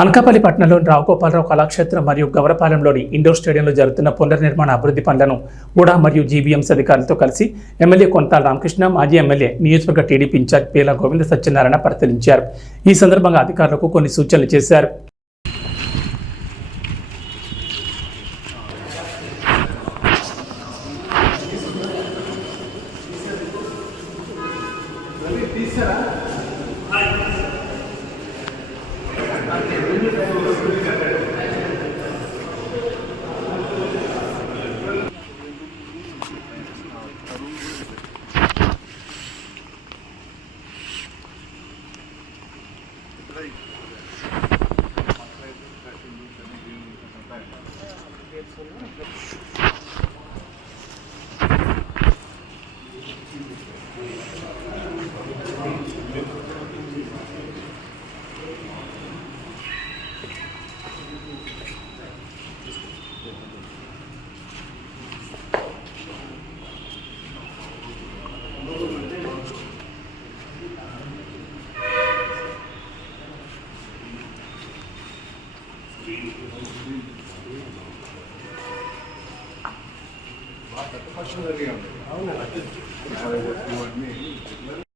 అనకాపల్లి పట్టణంలోని రావుగోపాలరావు కళాక్షేత్రం మరియు గవరపాలెంలోని ఇండోర్ స్టేడియంలో జరుగుతున్న పునర్నిర్మాణ అభివృద్ధి పనులను ఉడా మరియు జీబీఎంసీ అధికారులతో కలిసి ఎమ్మెల్యే కొంతాల రామకృష్ణ, మాజీ ఎమ్మెల్యే నియోజకవర్గ టీడీపీ ఇన్ఛార్జ్ పేల గోవింద సత్యనారాయణ పరిశీలించారు. ఈ సందర్భంగా అధికారులకు కొన్ని సూచనలు చేశారు. అవునా?